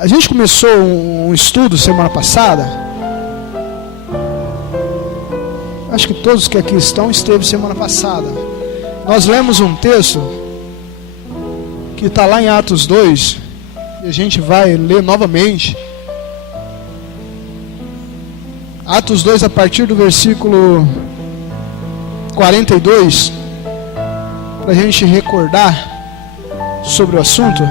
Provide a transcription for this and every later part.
A gente começou um estudo semana passada. Acho que todos que aqui estão esteve semana passada. Nós lemos um texto que está lá em Atos 2 e a gente vai ler novamente. Atos 2 a partir do versículo 42, para a gente recordar sobre o assunto.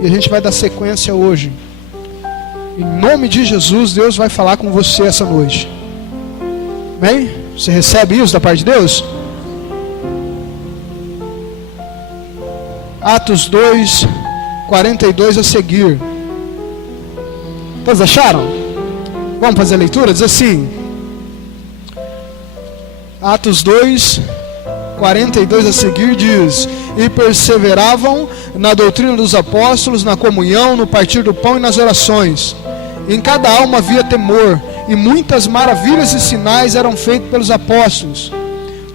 E a gente vai dar sequência hoje. Em nome de Jesus, Deus vai falar com você essa noite. Amém? Você recebe isso da parte de Deus? Atos 2, 42 a seguir. Todos acharam? Vamos fazer a leitura? Diz assim: Atos 2, 42 a seguir diz: E perseveravam na doutrina dos apóstolos, na comunhão, no partir do pão e nas orações. Em cada alma havia temor, e muitas maravilhas e sinais eram feitos pelos apóstolos.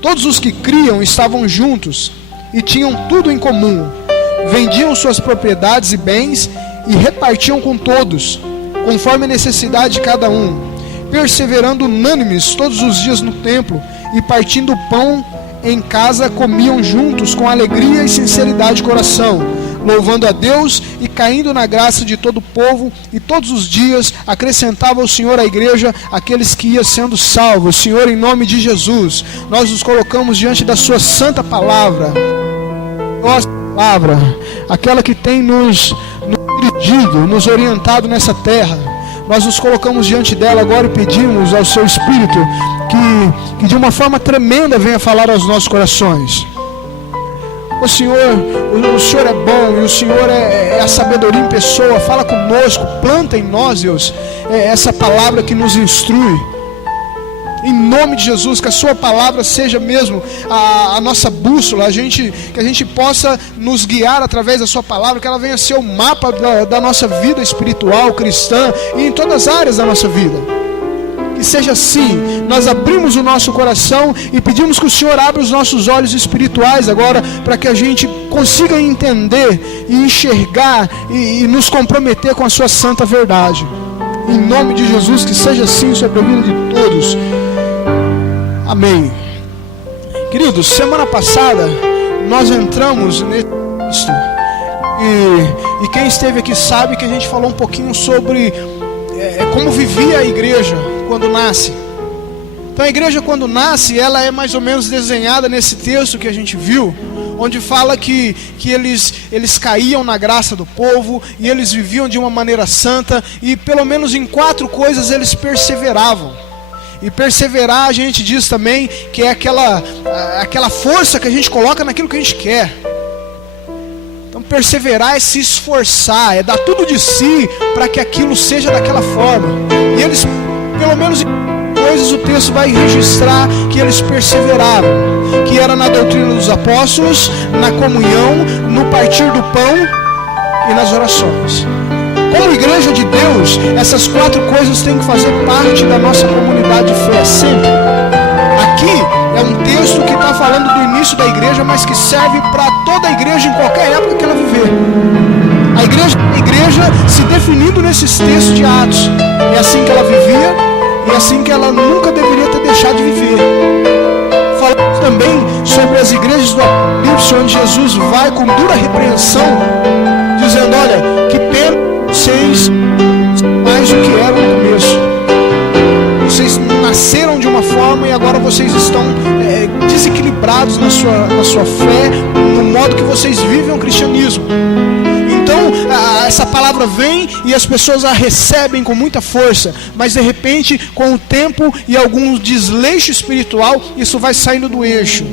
Todos os que criam estavam juntos e tinham tudo em comum. Vendiam suas propriedades e bens e repartiam com todos, conforme a necessidade de cada um, perseverando unânimes todos os dias no templo e partindo o pão em casa, comiam juntos com alegria e sinceridade de coração, louvando a Deus e caindo na graça de todo o povo, e todos os dias acrescentava o Senhor à igreja aqueles que iam sendo salvos. Senhor, em nome de Jesus, nós nos colocamos diante da sua santa palavra, nossa palavra, aquela que tem nos dirigido, nos orientado nessa terra. Nós nos colocamos diante dela agora e pedimos ao seu Espírito que de uma forma tremenda venha falar aos nossos corações. O Senhor é bom, e o Senhor é a sabedoria em pessoa. Fala conosco, planta em nós, Deus, essa palavra que nos instrui. Em nome de Jesus, que a sua palavra seja mesmo a nossa bússola, que a gente possa nos guiar através da sua palavra, que ela venha ser o mapa da nossa vida espiritual, cristã, e em todas as áreas da nossa vida. Que seja assim. Nós abrimos o nosso coração e pedimos que o Senhor abra os nossos olhos espirituais agora, para que a gente consiga entender e enxergar e nos comprometer com a sua santa verdade. Em nome de Jesus, que seja assim sobre a vida de todos. Amém. Queridos, semana passada nós entramos nesse texto e quem esteve aqui sabe que a gente falou um pouquinho sobre como vivia a igreja quando nasce. Então a igreja quando nasce, ela é mais ou menos desenhada nesse texto que a gente viu, onde fala que eles caíam na graça do povo e eles viviam de uma maneira santa, e pelo menos em 4 coisas eles perseveravam. E perseverar, a gente diz também que é aquela força que a gente coloca naquilo que a gente quer. Então perseverar é se esforçar, é dar tudo de si para que aquilo seja daquela forma. E eles, pelo menos em coisas, o texto vai registrar que eles perseveraram, que era na doutrina dos apóstolos, na comunhão, no partir do pão e nas orações. Como igreja de Deus, essas 4 coisas têm que fazer parte da nossa comunidade de fé sempre. Aqui é um texto que está falando do início da igreja, mas que serve para toda a igreja em qualquer época que ela viver. A igreja se definindo nesses textos de Atos. É assim que ela vivia e é assim que ela nunca deveria ter deixado de viver. Falamos também sobre as igrejas do Apocalipse, onde Jesus vai com dura repreensão, dizendo: olha, que pena vocês mais do que eram no começo. Vocês nasceram de uma forma e agora vocês estão desequilibrados na sua fé, no modo que vocês vivem o cristianismo. Então essa palavra vem e as pessoas a recebem com muita força, mas de repente, com o tempo e algum desleixo espiritual, isso vai saindo do eixo.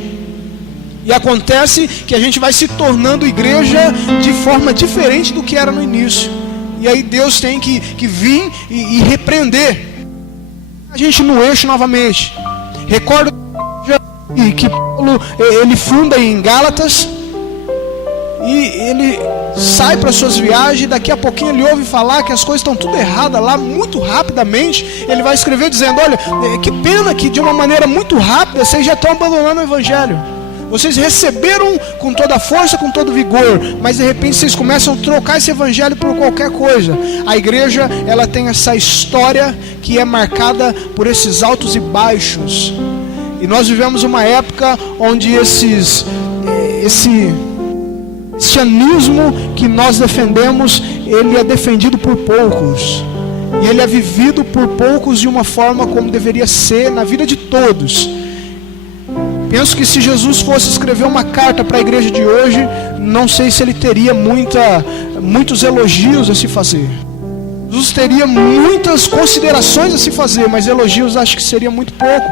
E acontece que a gente vai se tornando igreja de forma diferente do que era no início. E aí Deus tem que vir e repreender a gente no eixo novamente. Recordo que Paulo, ele funda em Gálatas, e ele sai para suas viagens, e daqui a pouquinho ele ouve falar que as coisas estão tudo erradas lá, muito rapidamente. Ele vai escrever dizendo: olha, que pena que de uma maneira muito rápida vocês já estão abandonando o evangelho. Vocês receberam com toda a força, com todo vigor, mas de repente vocês começam a trocar esse evangelho por qualquer coisa. A igreja, ela tem essa história que é marcada por esses altos e baixos. E nós vivemos uma época onde esse cristianismo que nós defendemos, ele é defendido por poucos. E ele é vivido por poucos de uma forma como deveria ser na vida de todos. Penso que se Jesus fosse escrever uma carta para a igreja de hoje, não sei se ele teria muitos elogios a se fazer. Jesus teria muitas considerações a se fazer, mas elogios acho que seria muito pouco,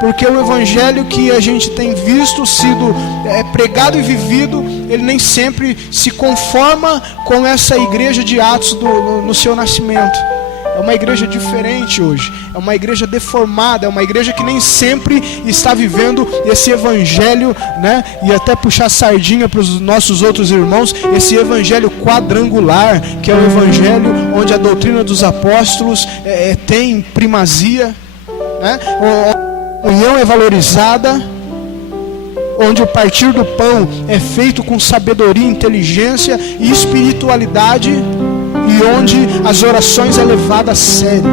porque o evangelho que a gente tem visto, sido pregado e vivido, ele nem sempre se conforma com essa igreja de Atos no seu nascimento. É uma igreja diferente hoje, é uma igreja deformada, é uma igreja que nem sempre está vivendo esse evangelho, né? E até puxar sardinha para os nossos outros irmãos, esse evangelho quadrangular, que é o evangelho onde a doutrina dos apóstolos tem primazia, né? A união é valorizada, onde o partir do pão é feito com sabedoria, inteligência e espiritualidade, e onde as orações é levada a sério.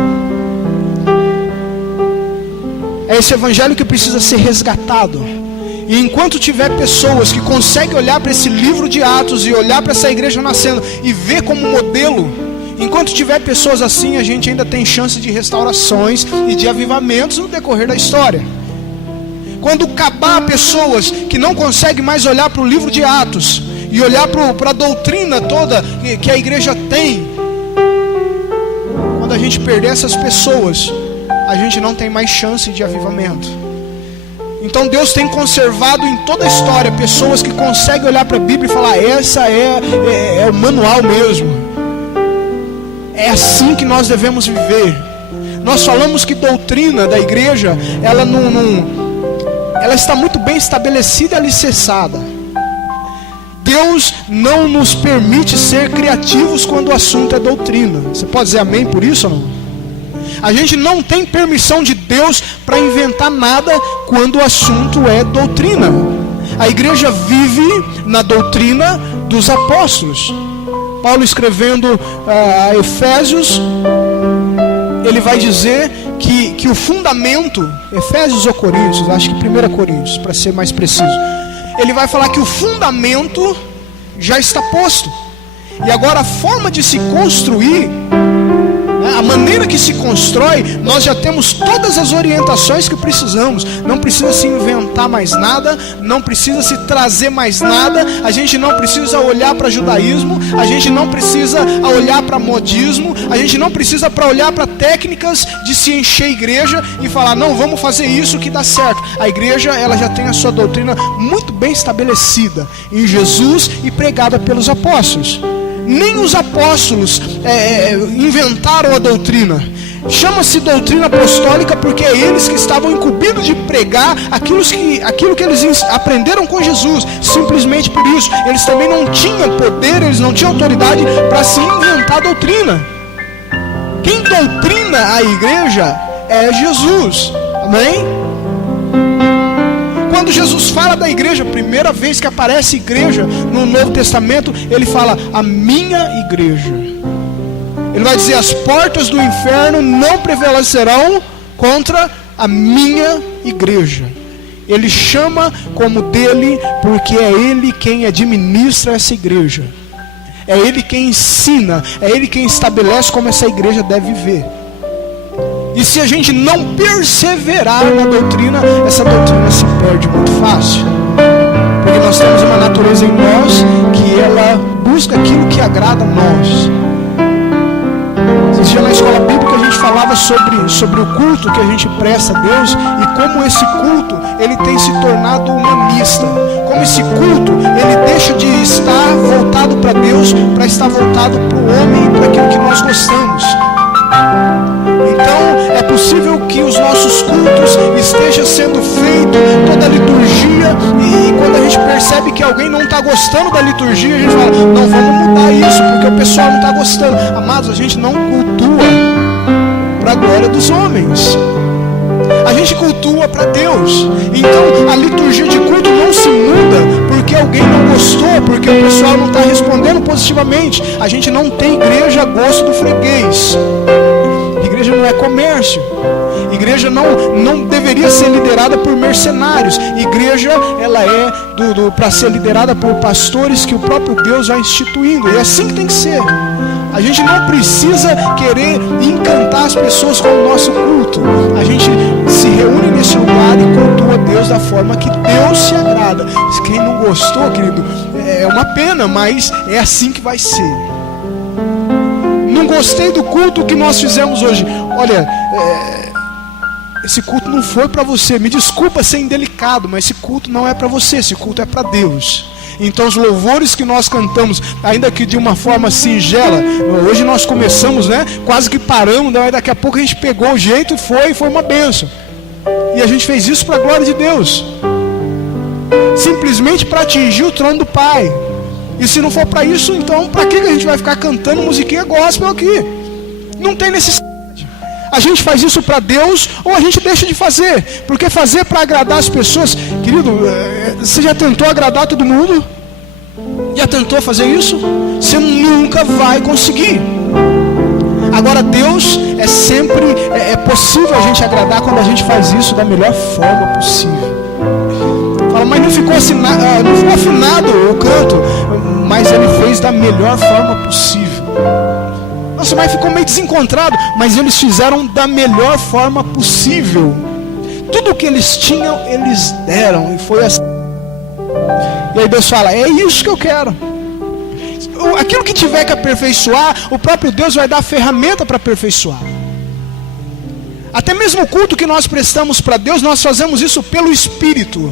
É esse evangelho que precisa ser resgatado. E enquanto tiver pessoas que conseguem olhar para esse livro de Atos e olhar para essa igreja nascendo e ver como modelo, enquanto tiver pessoas assim, a gente ainda tem chance de restaurações e de avivamentos no decorrer da história. Quando acabar pessoas que não conseguem mais olhar para o livro de Atos e olhar para a doutrina toda que a igreja tem, quando a gente perder essas pessoas, a gente não tem mais chance de avivamento. Então Deus tem conservado em toda a história pessoas que conseguem olhar para a Bíblia e falar: essa é o manual mesmo, é assim que nós devemos viver. Nós falamos que doutrina da igreja, ela está muito bem estabelecida e alicerçada. Deus não nos permite ser criativos quando o assunto é doutrina. Você pode dizer amém por isso ou não? A gente não tem permissão de Deus para inventar nada quando o assunto é doutrina. A igreja vive na doutrina dos apóstolos. Paulo, escrevendo a Efésios, ele vai dizer que o fundamento, Efésios ou Coríntios, acho que 1 Coríntios, para ser mais preciso, ele vai falar que o fundamento já está posto. E agora a forma de se construir, a maneira que se constrói, nós já temos todas as orientações que precisamos. Não precisa se inventar mais nada, não precisa se trazer mais nada. A gente não precisa olhar para judaísmo, a gente não precisa olhar para modismo, a gente não precisa olhar para técnicas de se encher a igreja e falar: não, vamos fazer isso que dá certo. A igreja, ela já tem a sua doutrina muito bem estabelecida em Jesus e pregada pelos apóstolos. Nem os apóstolos inventaram a doutrina. Chama-se doutrina apostólica porque é eles que estavam incumbidos de pregar aquilo que eles aprenderam com Jesus. Simplesmente por isso. Eles também não tinham poder, eles não tinham autoridade para se inventar doutrina. Quem doutrina a igreja é Jesus. Amém? Quando Jesus fala da igreja, a primeira vez que aparece igreja no Novo Testamento, ele fala: a minha igreja. Ele vai dizer: as portas do inferno não prevalecerão contra a minha igreja. Ele chama como dele, porque é ele quem administra essa igreja. É ele quem ensina, é ele quem estabelece como essa igreja deve viver. E se a gente não perseverar na doutrina, essa doutrina se perde muito fácil. Porque nós temos uma natureza em nós que ela busca aquilo que agrada a nós. Esses dias na escola bíblica a gente falava sobre o culto que a gente presta a Deus e como esse culto ele tem se tornado humanista. Como esse culto ele deixa de estar voltado para Deus para estar voltado para o homem e para aquilo que nós gostamos. Então é possível que os nossos cultos estejam sendo feito toda a liturgia e quando a gente percebe que alguém não está gostando da liturgia, a gente fala: não, vamos mudar isso porque o pessoal não está gostando. Amados, a gente não cultua para a glória dos homens, a gente cultua para Deus. Então a liturgia de culto não se se muda porque alguém não gostou, porque o pessoal não está respondendo positivamente. A gente não tem igreja a gosto do freguês. Igreja não é comércio. Igreja não deveria ser liderada por mercenários. Igreja, ela é para ser liderada por pastores que o próprio Deus vai instituindo. E é assim que tem que ser. A gente não precisa querer encantar as pessoas com o nosso culto. A gente se reúne nesse lugar e cultua Deus da forma que Deus se agrada. Quem não gostou, querido, é uma pena, mas é assim que vai ser. Não gostei do culto que nós fizemos hoje. Olha, esse culto não foi para você. Me desculpa ser indelicado, mas esse culto não é para você. Esse culto é para Deus. Então os louvores que nós cantamos, ainda que de uma forma singela, hoje nós começamos, quase que paramos, daqui a pouco a gente pegou o jeito e foi uma bênção. E a gente fez isso para a glória de Deus, simplesmente para atingir o trono do Pai. E se não for para isso, então para que a gente vai ficar cantando musiquinha gospel aqui? Não tem necessidade. A gente faz isso para Deus ou a gente deixa de fazer. Porque fazer para agradar as pessoas, querido, você já tentou agradar todo mundo? Já tentou fazer isso? Você nunca vai conseguir. Agora Deus é sempre, possível a gente agradar quando a gente faz isso da melhor forma possível. Fala, mas não ficou afinado o canto, mas ele fez da melhor forma possível. Nossa, mas ficou meio desencontrado, mas eles fizeram da melhor forma possível. Tudo o que eles tinham, eles deram, e foi assim. E aí Deus fala, é isso que eu quero. Aquilo que tiver que aperfeiçoar, o próprio Deus vai dar a ferramenta para aperfeiçoar. Até mesmo o culto que nós prestamos para Deus, nós fazemos isso pelo Espírito.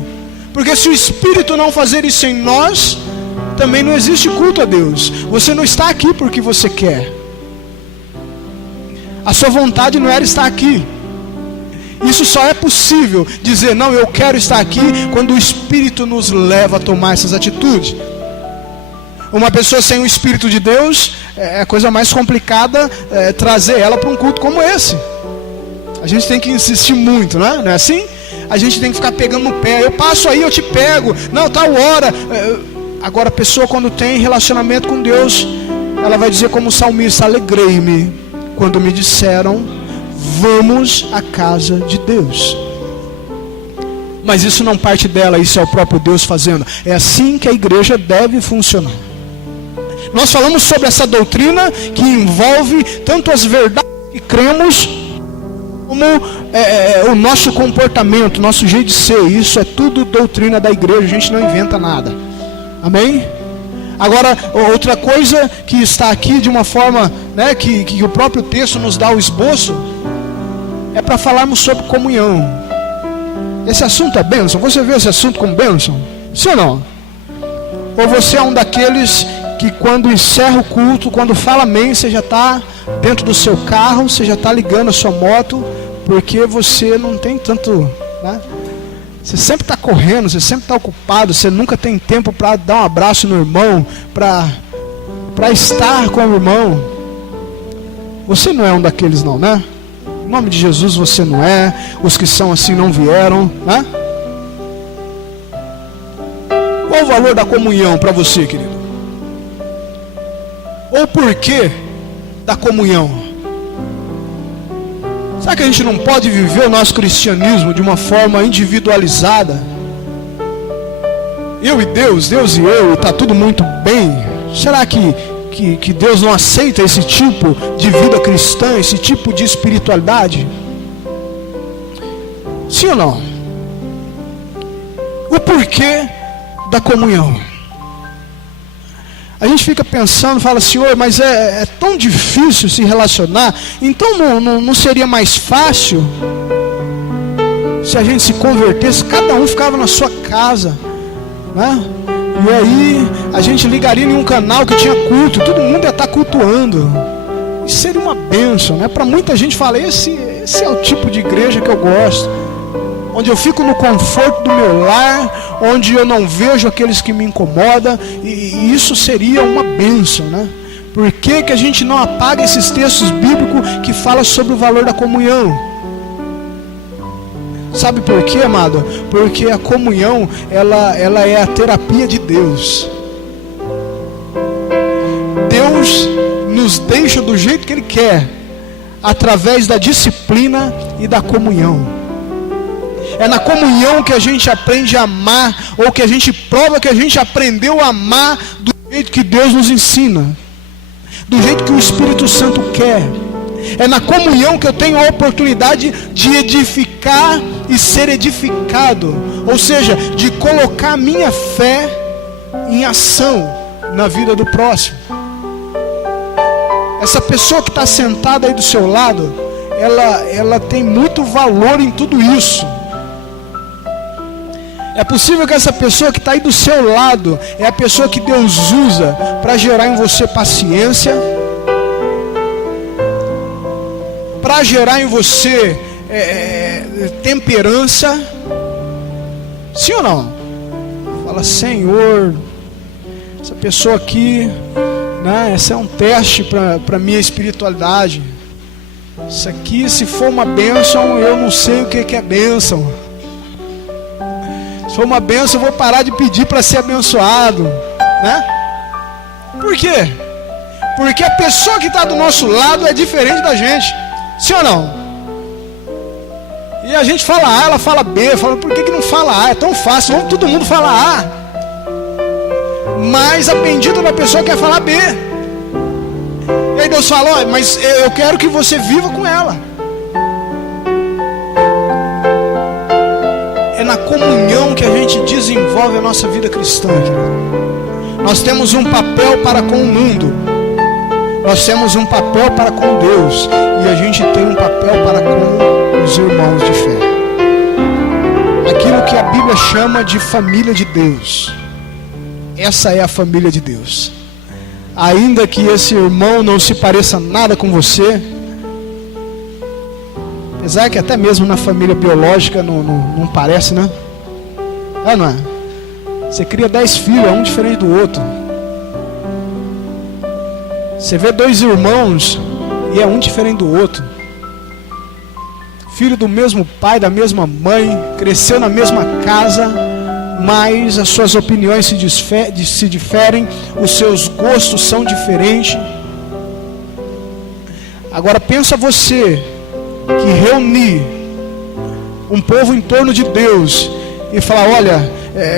Porque se o Espírito não fazer isso em nós, também não existe culto a Deus. Você não está aqui porque você quer. A sua vontade não era estar aqui. Isso só é possível dizer, não, eu quero estar aqui, quando o Espírito nos leva a tomar essas atitudes. Uma pessoa sem o Espírito de Deus, é a coisa mais complicada trazer ela para um culto como esse. A gente tem que insistir muito, não é assim? A gente tem que ficar pegando no pé. Eu passo aí, eu te pego. Não, tal hora. Agora a pessoa, quando tem relacionamento com Deus, ela vai dizer como o salmista, alegrei-me quando me disseram, vamos à casa de Deus. Mas isso não parte dela, isso é o próprio Deus fazendo. É assim que a igreja deve funcionar. Nós falamos sobre essa doutrina que envolve tanto as verdades que cremos, como o nosso comportamento, nosso jeito de ser. Isso é tudo doutrina da igreja, a gente não inventa nada. Amém? Agora, outra coisa que está aqui de uma forma, que o próprio texto nos dá o esboço, é para falarmos sobre comunhão. Esse assunto é bênção? Você vê esse assunto como bênção? Sim ou não? Ou você é um daqueles que quando encerra o culto, quando fala amém, você já está dentro do seu carro, você já está ligando a sua moto, porque você não tem tanto, Você sempre está correndo, você sempre está ocupado, você nunca tem tempo para dar um abraço no irmão, para estar com o irmão. Você não é um daqueles não, né? Em nome de Jesus você não é. Os que são assim não vieram, né? Qual o valor da comunhão para você, querido? Ou o porquê da comunhão? Será que a gente não pode viver o nosso cristianismo de uma forma individualizada? Eu e Deus, Deus e eu, e está tudo muito bem. Será que Deus não aceita esse tipo de vida cristã, esse tipo de espiritualidade? Sim ou não? O porquê da comunhão? A gente fica pensando, fala, Senhor, mas é tão difícil se relacionar. Então não seria mais fácil se a gente se convertesse, cada um ficava na sua casa, né? E aí a gente ligaria em um canal que tinha culto, todo mundo ia estar cultuando. Isso seria uma bênção, né? Para muita gente fala, esse é o tipo de igreja que eu gosto, onde eu fico no conforto do meu lar, onde eu não vejo aqueles que me incomodam, e isso seria uma bênção, né? Por que a gente não apaga esses textos bíblicos que falam sobre o valor da comunhão? Sabe por quê, amado? Porque a comunhão, ela é a terapia de Deus. Deus nos deixa do jeito que Ele quer, através da disciplina e da comunhão. É na comunhão que a gente aprende a amar, ou que a gente prova que a gente aprendeu a amar do jeito que Deus nos ensina, do jeito que o Espírito Santo quer. É na comunhão que eu tenho a oportunidade de edificar e ser edificado, ou seja, de colocar a minha fé em ação na vida do próximo. Essa pessoa que está sentada aí do seu lado, ela tem muito valor em tudo isso. É possível que essa pessoa que está aí do seu lado é a pessoa que Deus usa para gerar em você paciência, para gerar em você temperança. Sim ou não? Fala, Senhor, essa pessoa aqui, né, esse é um teste para a minha espiritualidade. Isso aqui, se for uma bênção, eu não sei o que é bênção. Se for uma bênção, eu vou parar de pedir para ser abençoado, né? Por quê? Porque a pessoa que está do nosso lado é diferente da gente. Sim ou não? E a gente fala A, ela fala B. Fala, por que não fala A? É tão fácil, vamos todo mundo fala A. Mas a bendita da pessoa quer falar B. E aí Deus fala, ó, mas eu quero que você viva com ela. É na comunhão que a gente desenvolve a nossa vida cristã, querido. Nós temos um papel para com o mundo. Nós temos um papel para com Deus. E a gente tem um papel para com os irmãos de fé. Aquilo que a Bíblia chama de família de Deus. Essa é a família de Deus. Ainda que esse irmão não se pareça nada com você, apesar que até mesmo na família biológica não parece, né? É, não é? Você cria 10 filhos, um diferente do outro. Você vê 2 irmãos e é um diferente do outro. Filho do mesmo pai, da mesma mãe, cresceu na mesma casa, mas as suas opiniões se diferem, os seus gostos são diferentes. Agora pensa você que reunir um povo em torno de Deus e falar, olha,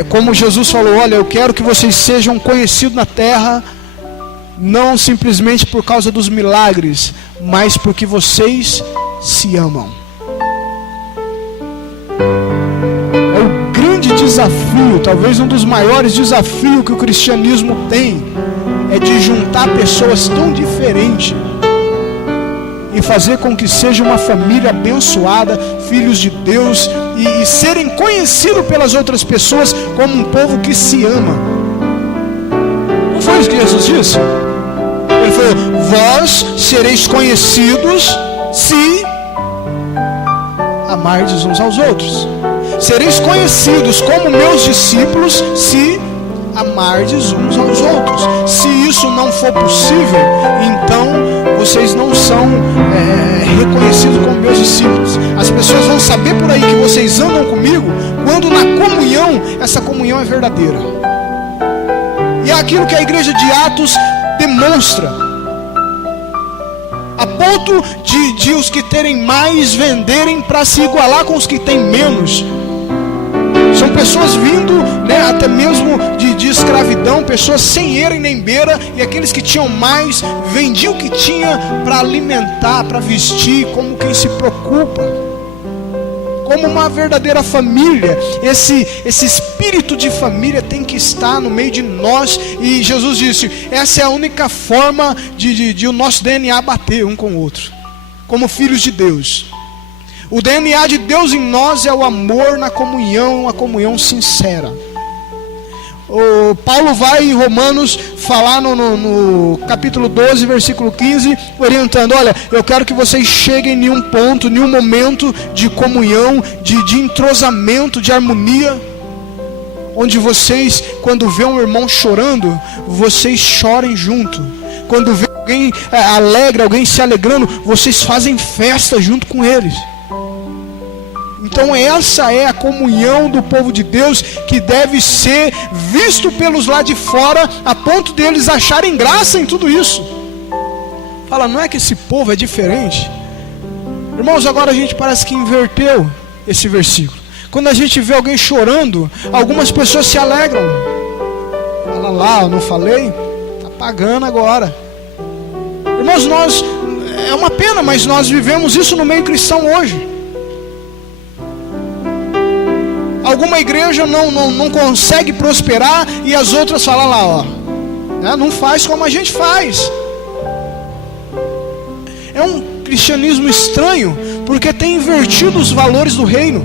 como Jesus falou, olha, eu quero que vocês sejam conhecidos na terra, não simplesmente por causa dos milagres, mas porque vocês se amam. É o grande desafio, talvez um dos maiores desafios que o cristianismo tem, é de juntar pessoas tão diferentes e fazer com que seja uma família abençoada, filhos de Deus, e serem conhecidos pelas outras pessoas como um povo que se ama. Não foi isso que Jesus disse? Ele falou, vós sereis conhecidos se amardes uns aos outros. Sereis conhecidos como meus discípulos se amardes uns aos outros. Se isso não for possível, então vocês não são reconhecidos como meus discípulos. As pessoas vão saber por aí que vocês andam comigo quando na comunhão, essa comunhão é verdadeira. E é aquilo que a igreja de Atos demonstra, a ponto de os que terem mais venderem para se igualar com os que têm menos. São pessoas vindo, né, até mesmo de escravidão, pessoas sem eira e nem beira, e aqueles que tinham mais vendiam o que tinha para alimentar, para vestir, como quem se preocupa, como uma verdadeira família. Esse espírito de família tem que estar no meio de nós. E Jesus disse, essa é a única forma de o nosso DNA bater um com o outro, como filhos de Deus. O DNA de Deus em nós é o amor na comunhão, uma comunhão sincera. O Paulo vai em Romanos falar no capítulo 12, versículo 15, orientando, olha, eu quero que vocês cheguem em um ponto, em um momento de comunhão, de entrosamento, de harmonia, onde vocês, quando vê um irmão chorando, vocês chorem junto. Quando vê alguém alegre, alguém se alegrando, vocês fazem festa junto com eles. Então essa é a comunhão do povo de Deus, que deve ser visto pelos lá de fora, a ponto deles acharem graça em tudo isso. Fala, não é que esse povo é diferente? Irmãos, agora a gente parece que inverteu esse versículo. Quando a gente vê alguém chorando, algumas pessoas se alegram. Fala lá, eu não falei? Tá pagando agora. Irmãos, é uma pena, mas nós vivemos isso no meio cristão hoje. Alguma igreja não consegue prosperar e as outras falam lá, ó, né, não faz como a gente faz. É um cristianismo estranho, porque tem invertido os valores do reino.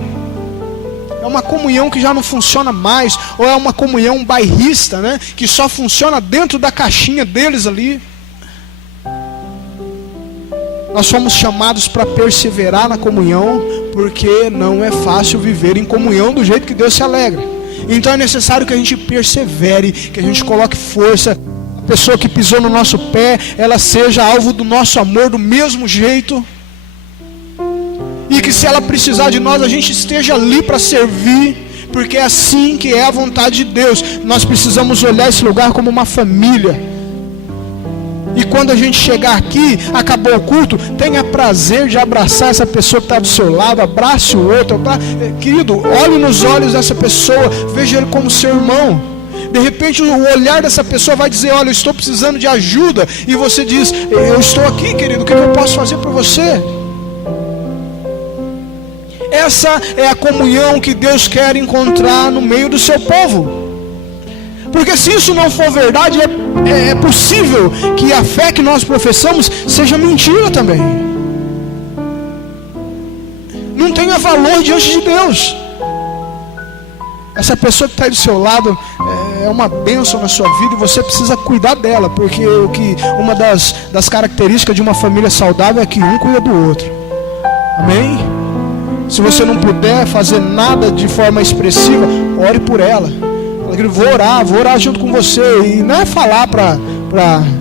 É uma comunhão que já não funciona mais, ou é uma comunhão bairrista, né, que só funciona dentro da caixinha deles ali. Nós somos chamados para perseverar na comunhão, porque não é fácil viver em comunhão do jeito que Deus se alegra. Então é necessário que a gente persevere, que a gente coloque força. A pessoa que pisou no nosso pé, ela seja alvo do nosso amor do mesmo jeito. E que se ela precisar de nós, a gente esteja ali para servir, porque é assim que é a vontade de Deus. Nós precisamos olhar esse lugar como uma família. E quando a gente chegar aqui, acabou o culto, tenha prazer de abraçar essa pessoa que está do seu lado, abrace o outro. Querido, olhe nos olhos dessa pessoa, veja ele como seu irmão. De repente o olhar dessa pessoa vai dizer, olha, eu estou precisando de ajuda. E você diz, eu estou aqui, querido, o que eu posso fazer por você? Essa é a comunhão que Deus quer encontrar no meio do seu povo. Porque se isso não for verdade, é possível que a fé que nós professamos seja mentira também. Não tenha valor diante de Deus. Essa pessoa que está aí do seu lado é uma bênção na sua vida e você precisa cuidar dela, porque uma das características de uma família saudável é que um cuida do outro. Amém? Se você não puder fazer nada de forma expressiva, ore por ela. Vou orar junto com você. E não é falar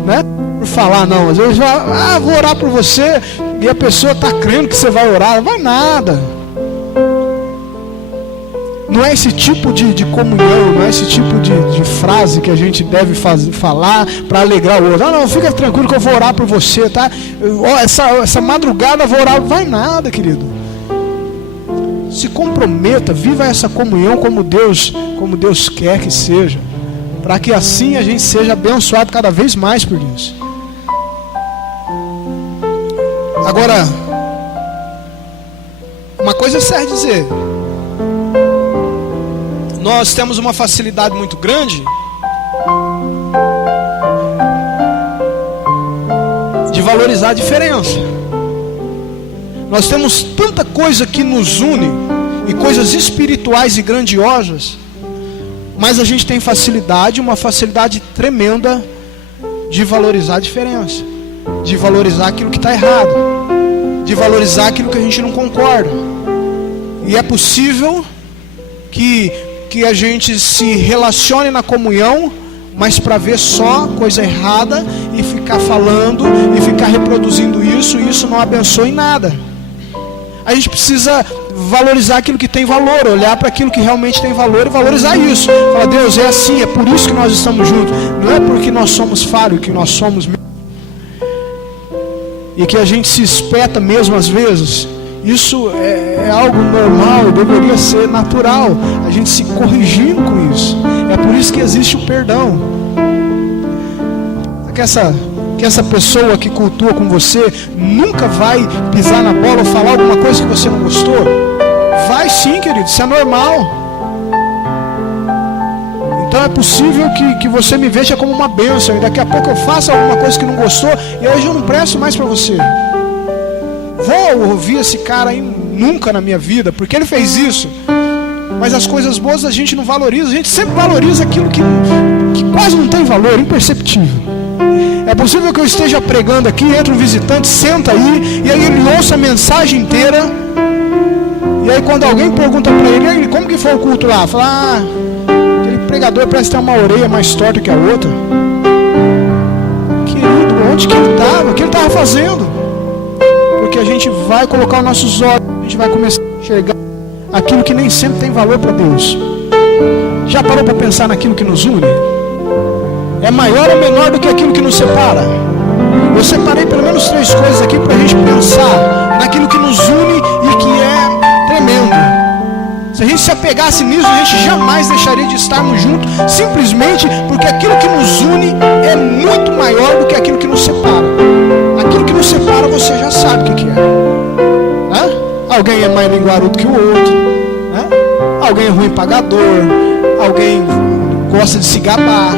né, por falar não. Às vezes vou orar por você, e a pessoa está crendo que você vai orar. Não vai nada. Não é esse tipo de comunhão, não é esse tipo de frase que a gente deve falar para alegrar o outro. Não, fica tranquilo que eu vou orar por você, tá? Essa madrugada eu vou orar. Não vai nada, querido. Se comprometa, viva essa comunhão como Deus quer que seja, para que assim a gente seja abençoado cada vez mais por isso. Agora, uma coisa é certa dizer, nós temos uma facilidade muito grande de valorizar a diferença. Nós temos tanta coisa que nos une, e coisas espirituais e grandiosas, mas a gente tem uma facilidade tremenda de valorizar a diferença, de valorizar aquilo que está errado, de valorizar aquilo que a gente não concorda. E é possível que a gente se relacione na comunhão, mas para ver só coisa errada e ficar falando e ficar reproduzindo isso, e isso não abençoa em nada. A gente precisa valorizar aquilo que tem valor, olhar para aquilo que realmente tem valor e valorizar isso. Falar, Deus, é assim, é por isso que nós estamos juntos. Não é porque nós somos falhos, que nós somos e que a gente se espeta mesmo às vezes. Isso é algo normal, deveria ser natural, a gente se corrigindo com isso. É por isso que existe o perdão. Que essa pessoa que cultua com você nunca vai pisar na bola ou falar alguma coisa que você não gostou? Vai sim, querido, isso é normal. Então é possível que você me veja como uma bênção, e daqui a pouco eu faça alguma coisa que não gostou, e hoje eu não presto mais para você. Vou ouvir esse cara aí nunca na minha vida, porque ele fez isso. Mas as coisas boas a gente não valoriza. A gente sempre valoriza aquilo que quase não tem valor, imperceptível. É possível que eu esteja pregando aqui, entra um visitante, senta aí, e aí ele ouça a mensagem inteira. E aí quando alguém pergunta para ele, como que foi o culto lá? Fala, aquele pregador parece ter uma orelha mais torta que a outra. Querido, onde que ele estava? O que ele estava fazendo? Porque a gente vai colocar os nossos olhos, a gente vai começar a enxergar aquilo que nem sempre tem valor para Deus. Já parou para pensar naquilo que nos une? É maior ou menor do que aquilo que nos separa? Eu separei pelo menos 3 coisas aqui para a gente pensar naquilo que nos une e que é tremendo. Se a gente se apegasse nisso, a gente jamais deixaria de estarmos juntos, simplesmente porque aquilo que nos une é muito maior do que aquilo que nos separa. Aquilo que nos separa você já sabe o que é. Alguém é mais linguarudo que o outro, alguém é ruim pagador, alguém gosta de se gabar.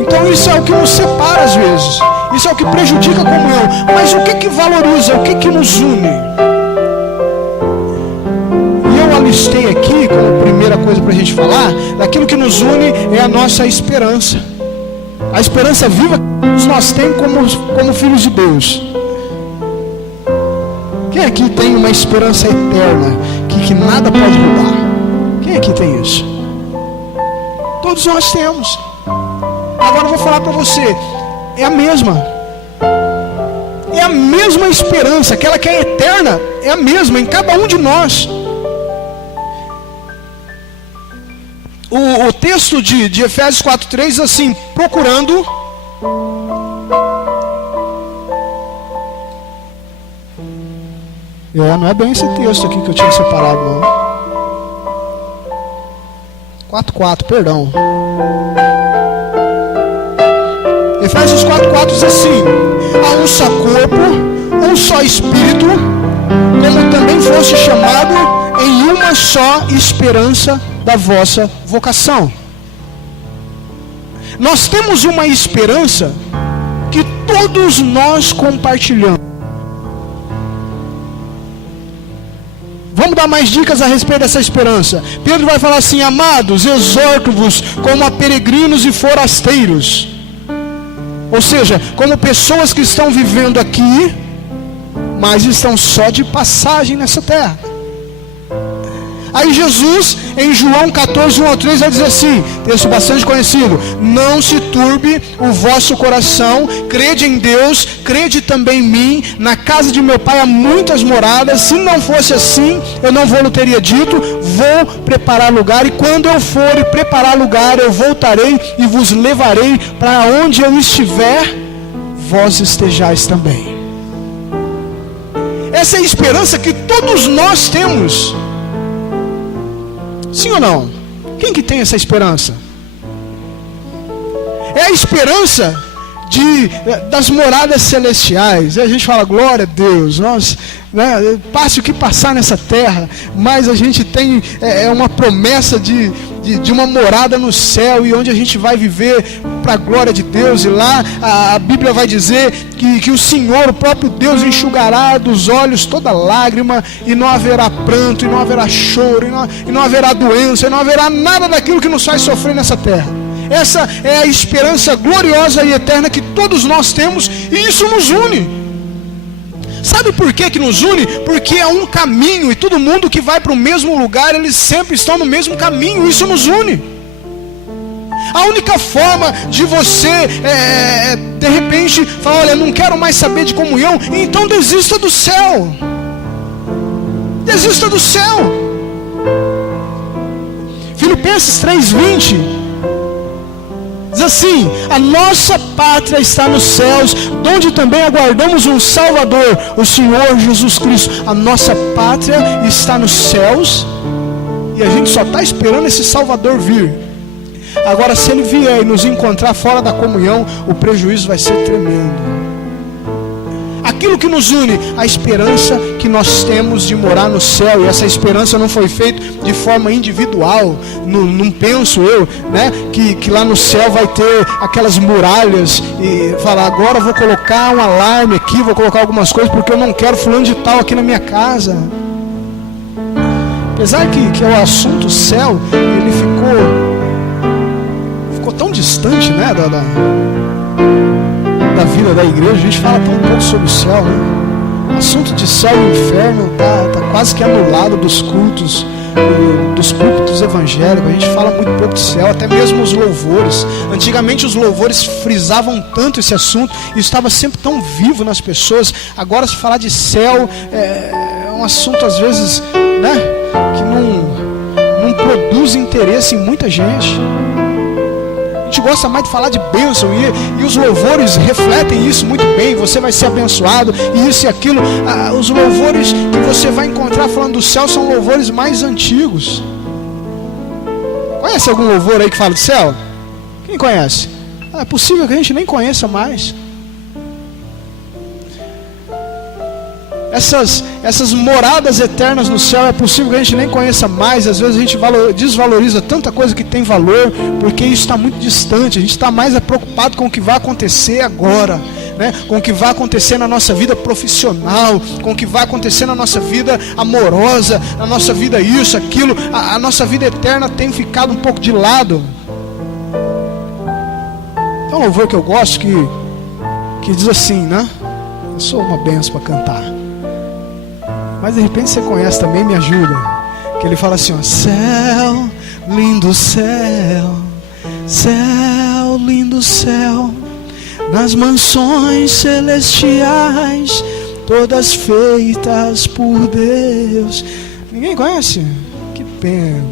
Então isso é o que nos separa às vezes, isso é o que prejudica a comunhão. Mas o que valoriza, o que nos une? E eu alistei aqui como primeira coisa para a gente falar, daquilo que nos une é a nossa esperança. A esperança viva que nós temos como filhos de Deus. Quem aqui tem uma esperança eterna que nada pode mudar? Quem aqui tem isso? Todos nós temos. Agora eu vou falar para você, é a mesma esperança, aquela que é eterna, é a mesma em cada um de nós. O texto de Efésios 4:3 diz assim: procurando não é bem esse texto aqui que eu tinha separado, não. 4:4, perdão. Efésios 4:4 diz assim: há um só corpo, um só Espírito, como também fosse chamado em uma só esperança da vossa vocação. Nós temos uma esperança que todos nós compartilhamos. Vamos dar mais dicas a respeito dessa esperança. Pedro vai falar assim: amados, exorto-vos como a peregrinos e forasteiros. Ou seja, como pessoas que estão vivendo aqui, mas estão só de passagem nessa terra. Aí Jesus, em João 14:1-3, vai dizer assim, texto bastante conhecido: não se turbe o vosso coração, crede em Deus, crede também em mim. Na casa de meu pai há muitas moradas, se não fosse assim, eu não vou teria dito, vou preparar lugar, e quando eu for e preparar lugar, eu voltarei e vos levarei para onde eu estiver, vós estejais também. Essa é a esperança que todos nós temos. Sim ou não? Quem que tem essa esperança? É a esperança das moradas celestiais. A gente fala, glória a Deus, nós, passe o que passar nessa terra, mas a gente tem uma promessa de uma morada no céu, e onde a gente vai viver para a glória de Deus. E lá a Bíblia vai dizer que o Senhor, o próprio Deus, enxugará dos olhos toda lágrima, e não haverá pranto, e não haverá choro, e não haverá doença, e não haverá nada daquilo que nos faz sofrer nessa terra. Essa é a esperança gloriosa e eterna que todos nós temos, e isso nos une. Sabe por que nos une? Porque é um caminho, e todo mundo que vai para o mesmo lugar, eles sempre estão no mesmo caminho. Isso nos une. A única forma de você de repente falar, olha, não quero mais saber de comunhão, então desista do céu. Desista do céu. Filipenses 3:20 diz assim: a nossa pátria está nos céus, donde também aguardamos um Salvador, o Senhor Jesus Cristo. A nossa pátria está nos céus, e a gente só está esperando esse Salvador vir. Agora, se ele vier e nos encontrar fora da comunhão, o prejuízo vai ser tremendo. Aquilo que nos une, a esperança que nós temos de morar no céu. E essa esperança não foi feita de forma individual. Não penso eu, que lá no céu vai ter aquelas muralhas e falar, agora eu vou colocar um alarme aqui, vou colocar algumas coisas porque eu não quero fulano de tal aqui na minha casa. Apesar que o assunto céu, ele ficou tão distante, da vida da igreja. A gente fala tão pouco sobre o céu, O assunto de céu e inferno tá quase que anulado dos cultos, dos púlpitos evangélicos. A gente fala muito pouco de céu, até mesmo os louvores. Antigamente os louvores frisavam tanto esse assunto, e estava sempre tão vivo nas pessoas. Agora, se falar de céu é um assunto às vezes, que não produz interesse em muita gente. A gente gosta mais de falar de bênção, e os louvores refletem isso muito bem. Você vai ser abençoado, e isso e aquilo. Os louvores que você vai encontrar falando do céu são louvores mais antigos. Conhece algum louvor aí que fala do céu? Quem conhece? É possível que a gente nem conheça mais. Essas moradas eternas no céu, é possível que a gente nem conheça mais. Às vezes a gente desvaloriza tanta coisa que tem valor, porque isso está muito distante. A gente está mais preocupado com o que vai acontecer agora, né? Com o que vai acontecer na nossa vida profissional, com o que vai acontecer na nossa vida amorosa, na nossa vida isso, aquilo. A nossa vida eterna tem ficado um pouco de lado. Tem um louvor que eu gosto que diz assim, né? Eu sou uma benção para cantar, mas de repente você conhece também, me ajuda. Que ele fala assim, ó: céu, lindo céu, céu, lindo céu, nas mansões celestiais, todas feitas por Deus. Ninguém conhece? Que pena.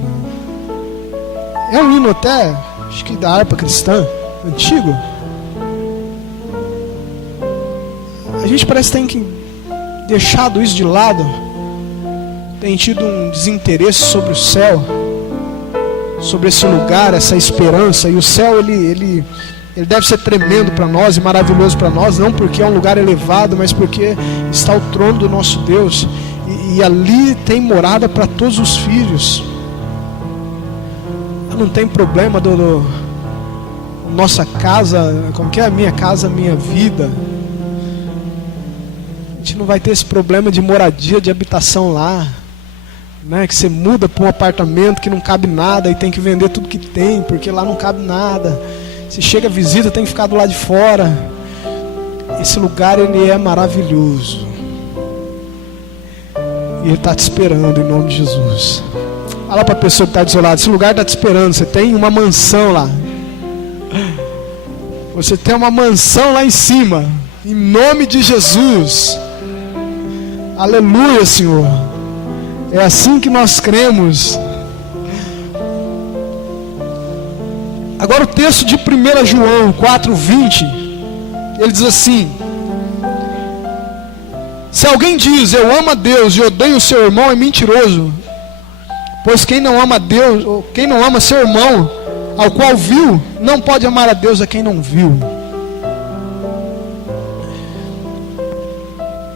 É um hino até, acho que da harpa cristã, antigo. A gente parece que tem deixado isso de lado, tem tido um desinteresse sobre o céu, sobre esse lugar, essa esperança. E o céu, ele deve ser tremendo para nós e maravilhoso para nós, não porque é um lugar elevado, mas porque está o trono do nosso Deus, e ali tem morada para todos os filhos. Não tem problema do nossa casa, como que é? Minha casa, minha vida. A gente não vai ter esse problema de moradia, de habitação lá, né? Que você muda para um apartamento que não cabe nada e tem que vender tudo que tem, porque lá não cabe nada. Você chega, visita, tem que ficar do lado de fora. Esse lugar, ele é maravilhoso, e ele está te esperando, em nome de Jesus. Fala para a pessoa que está do seu lado: esse lugar está te esperando. Você tem uma mansão lá. Você tem uma mansão lá em cima, em nome de Jesus. Aleluia, Senhor. É assim que nós cremos. Agora o texto de 1 João 4:20, ele diz assim: se alguém diz eu amo a Deus e odeio o seu irmão, é mentiroso. Pois quem não ama a Deus, ou quem não ama seu irmão, ao qual viu, não pode amar a Deus a quem não viu.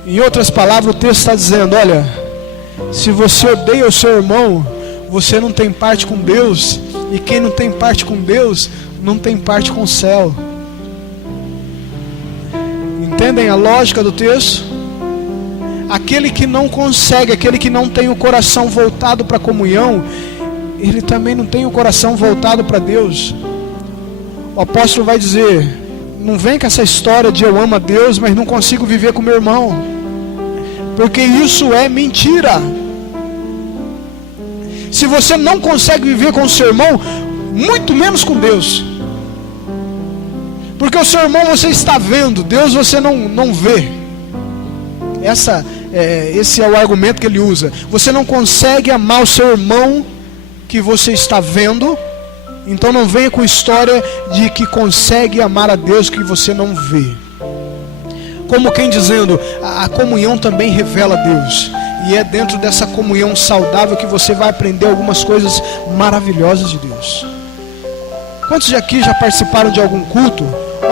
Em outras palavras, o texto está dizendo: olha, se você odeia o seu irmão, você não tem parte com Deus. E quem não tem parte com Deus, não tem parte com o céu. Entendem a lógica do texto? Aquele que não consegue, aquele que não tem o coração voltado para a comunhão, ele também não tem o coração voltado para Deus. O apóstolo vai dizer: não vem com essa história de eu amo a Deus, mas não consigo viver com meu irmão, porque isso é mentira. Se você não consegue viver com o seu irmão, muito menos com Deus, porque o seu irmão você está vendo, Deus você não vê. Esse é o argumento que ele usa. Você não consegue amar o seu irmão que você está vendo, então não venha com história de que consegue amar a Deus que você não vê. Como quem dizendo, a comunhão também revela Deus, e é dentro dessa comunhão saudável que você vai aprender algumas coisas maravilhosas de Deus. Quantos de aqui já participaram de algum culto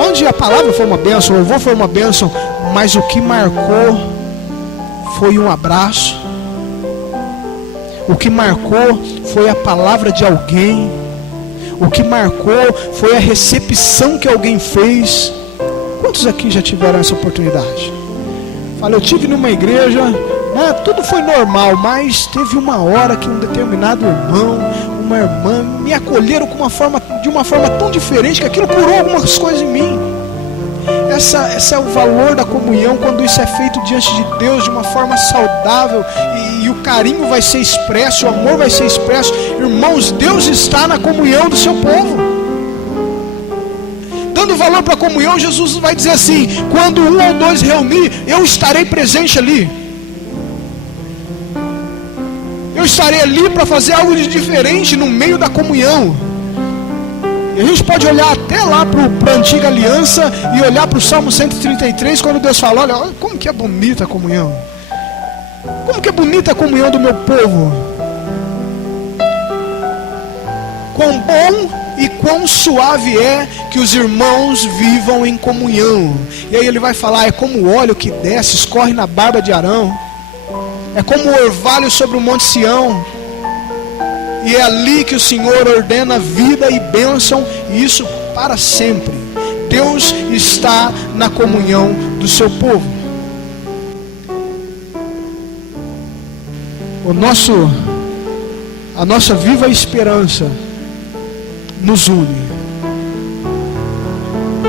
onde a palavra foi uma bênção, o louvor foi uma bênção, mas o que marcou foi um abraço, o que marcou foi a palavra de alguém, o que marcou foi a recepção que alguém fez? Quantos aqui já tiveram essa oportunidade? Fala, eu tive numa igreja, né, tudo foi normal, mas teve uma hora que um determinado irmão, uma irmã me acolheram de uma forma tão diferente que aquilo curou algumas coisas em mim. Esse é o valor da comunhão, quando isso é feito diante de Deus de uma forma saudável, e o carinho vai ser expresso, o amor vai ser expresso. Irmãos, Deus está na comunhão do seu povo. Dando valor para a comunhão, Jesus vai dizer assim: quando um ou dois reunir, eu estarei presente ali. Eu estarei ali para fazer algo de diferente no meio da comunhão. E a gente pode olhar até lá para a antiga aliança e olhar para o Salmo 133, quando Deus fala, olha como que é bonita a comunhão. Como que é bonita a comunhão do meu povo. Quão bom e quão suave é que os irmãos vivam em comunhão. E aí ele vai falar, é como o óleo que desce, escorre na barba de Arão. É como o orvalho sobre o monte Sião. E é ali que o Senhor ordena vida e bênção, e isso para sempre. Deus está na comunhão do seu povo. A nossa viva esperança nos une.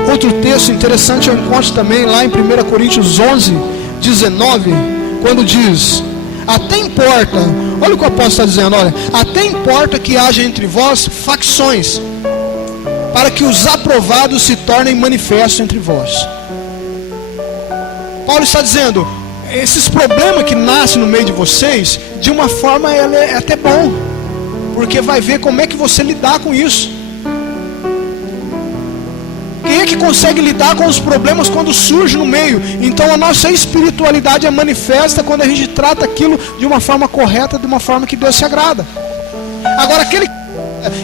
Outro texto interessante eu encontro também lá em 1 Coríntios 11, 19, quando diz, até importa, olha o que o apóstolo está dizendo, olha, até importa que haja entre vós facções, para que os aprovados se tornem manifestos entre vós. Paulo está dizendo, esses problemas que nascem no meio de vocês, de uma forma é até bom, porque vai ver como é que você lidar com isso. Quem é que consegue lidar com os problemas quando surge no meio? Então a nossa espiritualidade é manifesta quando a gente trata aquilo de uma forma correta, de uma forma que Deus se agrada. Agora aquele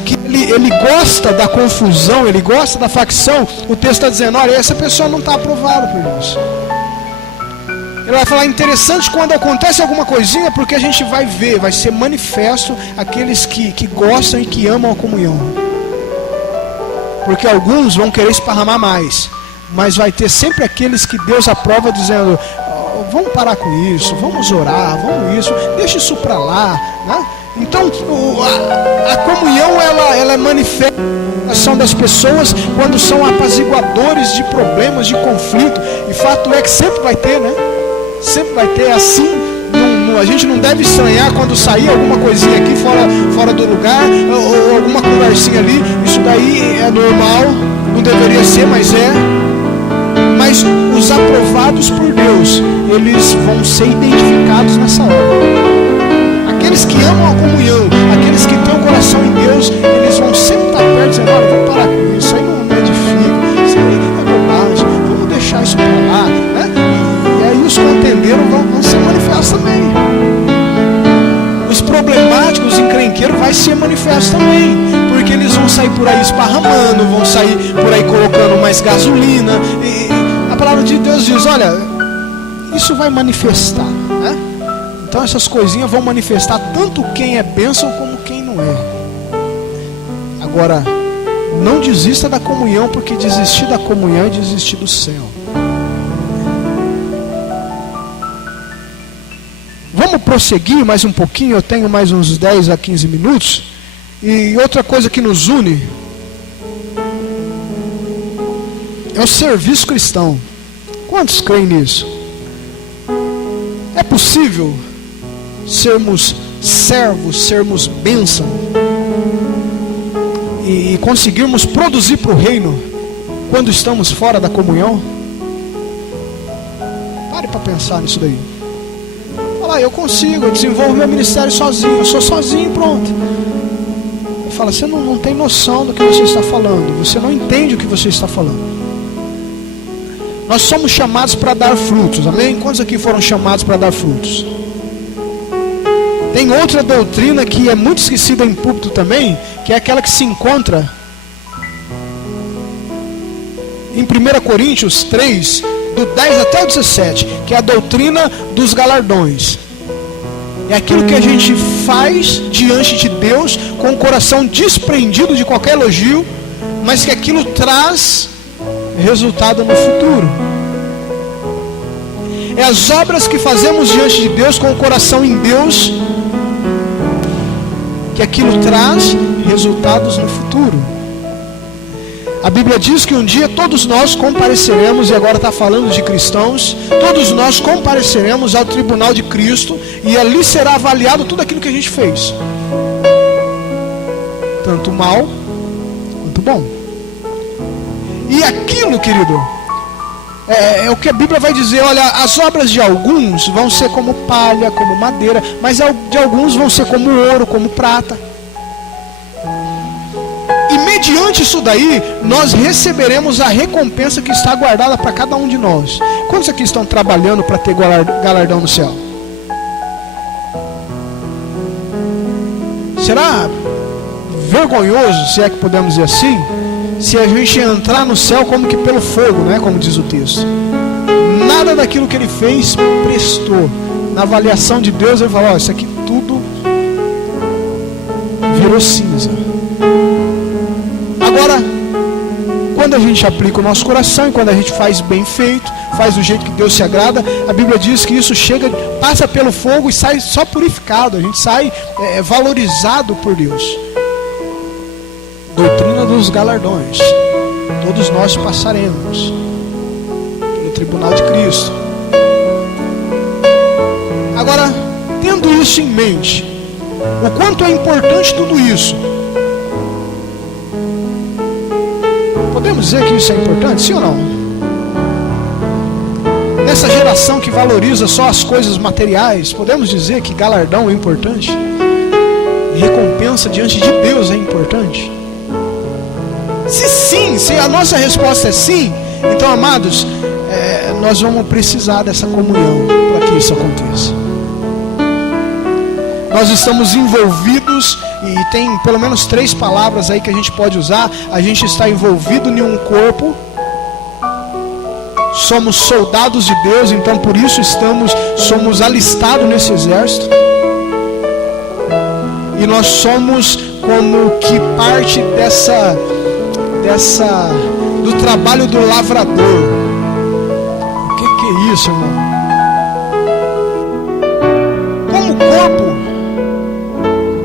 que ele gosta da confusão, ele gosta da facção, o texto está dizendo, olha, essa pessoa não está aprovada por Deus. Ele vai falar, interessante quando acontece alguma coisinha, porque a gente vai ver, vai ser manifesto aqueles que gostam e que amam a comunhão. Porque alguns vão querer esparramar mais, mas vai ter sempre aqueles que Deus aprova dizendo, vamos parar com isso, vamos orar, vamos isso, deixa isso para lá, né? Então a comunhão ela manifesta a ação das pessoas quando são apaziguadores de problemas, de conflito, e fato é que sempre vai ter, né? Sempre vai ter assim. A gente não deve estranhar quando sair alguma coisinha aqui fora do lugar, ou alguma conversinha ali. Isso daí é normal, não deveria ser, mas é. Mas os aprovados por Deus, eles vão ser identificados nessa hora. Aqueles que amam a comunhão, aqueles que têm o coração em Deus, eles vão sempre estar perto dizendo, olha, vamos parar com isso, aí não edifica, isso aí é bobagem, vamos deixar isso para lá, né? E aí os que entenderam vão ser manifestos também. Os problemáticos, os encrenqueiros vai ser manifesto também, porque eles vão sair por aí esparramando, vão sair por aí colocando mais gasolina, e a palavra de Deus diz, olha, isso vai manifestar, né? Então essas coisinhas vão manifestar tanto quem é bênção como quem não é. Agora, não desista da comunhão, porque desistir da comunhão é desistir do céu. Vamos prosseguir mais um pouquinho, eu tenho mais uns 10 a 15 minutos. E outra coisa que nos une é o serviço cristão. Quantos creem nisso? É possível sermos servos, sermos bênção e conseguirmos produzir para o reino quando estamos fora da comunhão? Pare para pensar nisso daí. Fala, eu consigo, eu desenvolvo meu ministério sozinho, eu sou sozinho, pronto. Ele fala, você não tem noção do que você está falando, você não entende o que você está falando. Nós somos chamados para dar frutos, amém? Quantos aqui foram chamados para dar frutos? Tem outra doutrina que é muito esquecida em púlpito também, que é aquela que se encontra em 1 Coríntios 3, do 10 até o 17, que é a doutrina dos galardões. É aquilo que a gente faz diante de Deus com o coração desprendido de qualquer elogio, mas que aquilo traz resultado no futuro. É as obras que fazemos diante de Deus com o coração em Deus, que aquilo traz resultados no futuro. A Bíblia diz que um dia todos nós compareceremos, e agora está falando de cristãos, todos nós compareceremos ao tribunal de Cristo, e ali será avaliado tudo aquilo que a gente fez, tanto mal quanto bom. E aquilo, querido, É o que a Bíblia vai dizer, olha, as obras de alguns vão ser como palha, como madeira, mas de alguns vão ser como ouro, como prata. E mediante isso daí, nós receberemos a recompensa que está guardada para cada um de nós. Quantos aqui estão trabalhando para ter galardão no céu? Será vergonhoso, se é que podemos dizer assim, se a gente entrar no céu como que pelo fogo, né? Como diz o texto. Nada daquilo que ele fez prestou. Na avaliação de Deus, ele falou, isso aqui tudo virou cinza. Agora, quando a gente aplica o nosso coração e quando a gente faz bem feito, faz do jeito que Deus se agrada, a Bíblia diz que isso passa pelo fogo e sai só purificado. A gente sai valorizado por Deus. Doutrina dos galardões. Todos nós passaremos pelo tribunal de Cristo. Agora, tendo isso em mente, o quanto é importante tudo isso? Podemos dizer que isso é importante, sim ou não? Nessa geração que valoriza só as coisas materiais, podemos dizer que galardão é importante? E recompensa diante de Deus é importante? Se sim, se a nossa resposta é sim, então, amados, nós vamos precisar dessa comunhão para que isso aconteça. Nós estamos envolvidos, e tem pelo menos 3 palavras aí que a gente pode usar. A gente está envolvido em um corpo, somos soldados de Deus, então por isso somos alistados nesse exército, e nós somos como que parte do trabalho do lavrador. O que é isso, irmão? Como corpo,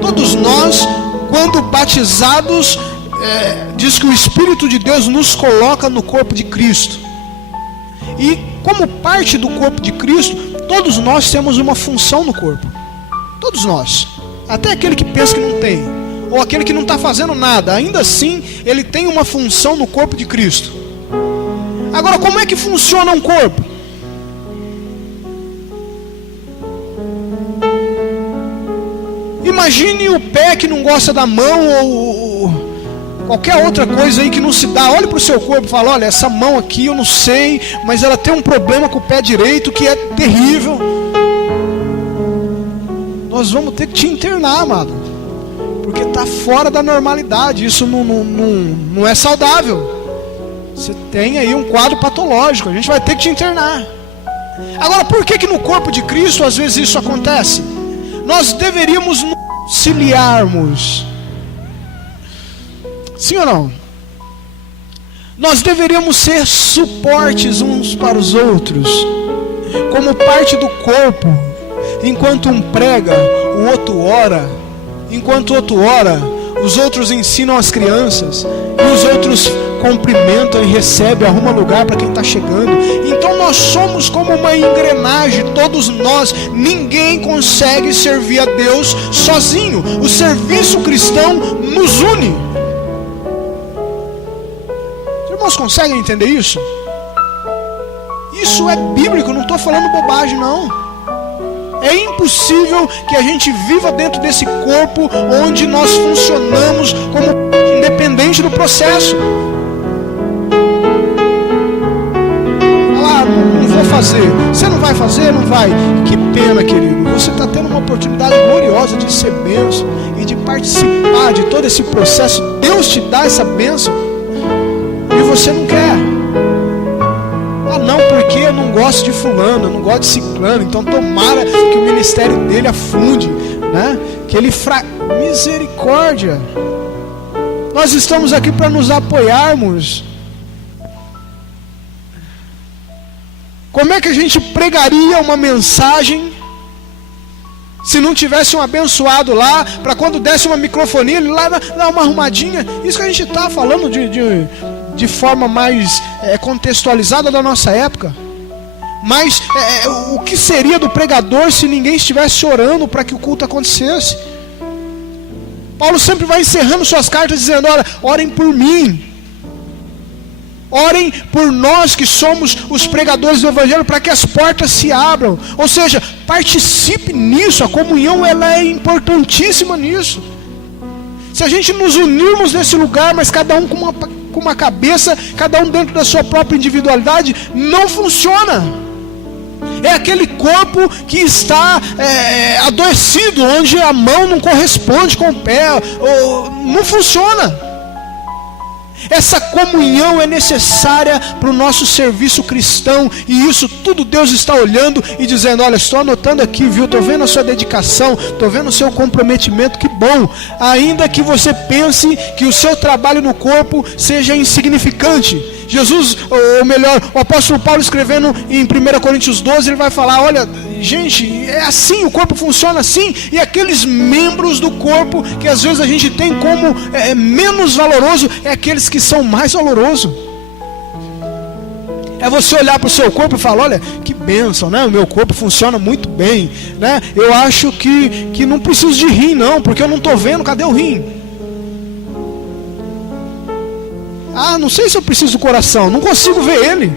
todos nós, quando batizados, diz que o Espírito de Deus nos coloca no corpo de Cristo. E como parte do corpo de Cristo, todos nós temos uma função no corpo. Todos nós. Até aquele que pensa que não tem, ou aquele que não está fazendo nada, ainda assim ele tem uma função no corpo de Cristo. Agora, como é que funciona um corpo? Imagine o pé que não gosta da mão, ou qualquer outra coisa aí que não se dá. Olhe para o seu corpo e fala, olha, essa mão aqui eu não sei, mas ela tem um problema com o pé direito que é terrível. Nós vamos ter que te internar, amado, porque está fora da normalidade. Isso não é saudável. Você tem aí um quadro patológico. A gente vai ter que te internar. Agora, por que no corpo de Cristo às vezes isso acontece? Nós deveríamos nos auxiliarmos. Sim ou não? Nós deveríamos ser suportes uns para os outros, como parte do corpo. Enquanto um prega, o outro ora. Enquanto o outro ora, os outros ensinam as crianças, e os outros cumprimentam e recebem, arrumam lugar para quem está chegando. Então nós somos como uma engrenagem, todos nós. Ninguém consegue servir a Deus sozinho. O serviço cristão nos une. Os irmãos conseguem entender isso? Isso é bíblico, não estou falando bobagem não. É impossível que a gente viva dentro desse corpo onde nós funcionamos como independente do processo. Falar, não vou fazer. Você não vai fazer? Não vai. Que pena, querido. Você está tendo uma oportunidade gloriosa de ser bênção e de participar de todo esse processo. Deus te dá essa bênção e você não quer. Não, porque eu não gosto de fulano, eu não gosto de ciclano, então tomara que o ministério dele afunde, né? Que ele misericórdia. Nós estamos aqui para nos apoiarmos. Como é que a gente pregaria uma mensagem se não tivesse um abençoado lá, para quando desse uma microfonia, ele lá dá uma arrumadinha? Isso que a gente está falando de forma mais contextualizada da nossa época. Mas o que seria do pregador se ninguém estivesse orando para que o culto acontecesse? Paulo sempre vai encerrando suas cartas dizendo, olha, orem por mim. Orem por nós que somos os pregadores do Evangelho, para que as portas se abram. Ou seja, participe nisso. A comunhão, ela é importantíssima nisso. Se a gente nos unirmos nesse lugar, mas cada um com uma cabeça, cada um dentro da sua própria individualidade, não funciona. É aquele corpo que está adoecido, onde a mão não corresponde com o pé, não funciona. Essa comunhão é necessária para o nosso serviço cristão, e isso tudo Deus está olhando e dizendo: olha, estou anotando aqui, viu? Estou vendo a sua dedicação, estou vendo o seu comprometimento, que bom. Ainda que você pense que o seu trabalho no corpo seja insignificante. Jesus, ou melhor, o apóstolo Paulo, escrevendo em 1 Coríntios 12, ele vai falar: olha, gente, é assim, o corpo funciona assim. E aqueles membros do corpo que às vezes a gente tem como menos valoroso, é aqueles que são mais valorosos. É você olhar para o seu corpo e falar: olha, que bênção, né? O meu corpo funciona muito bem, né? Eu acho que não preciso de rim não, porque eu não estou vendo, cadê o rim? Ah, não sei se eu preciso do coração, não consigo ver ele.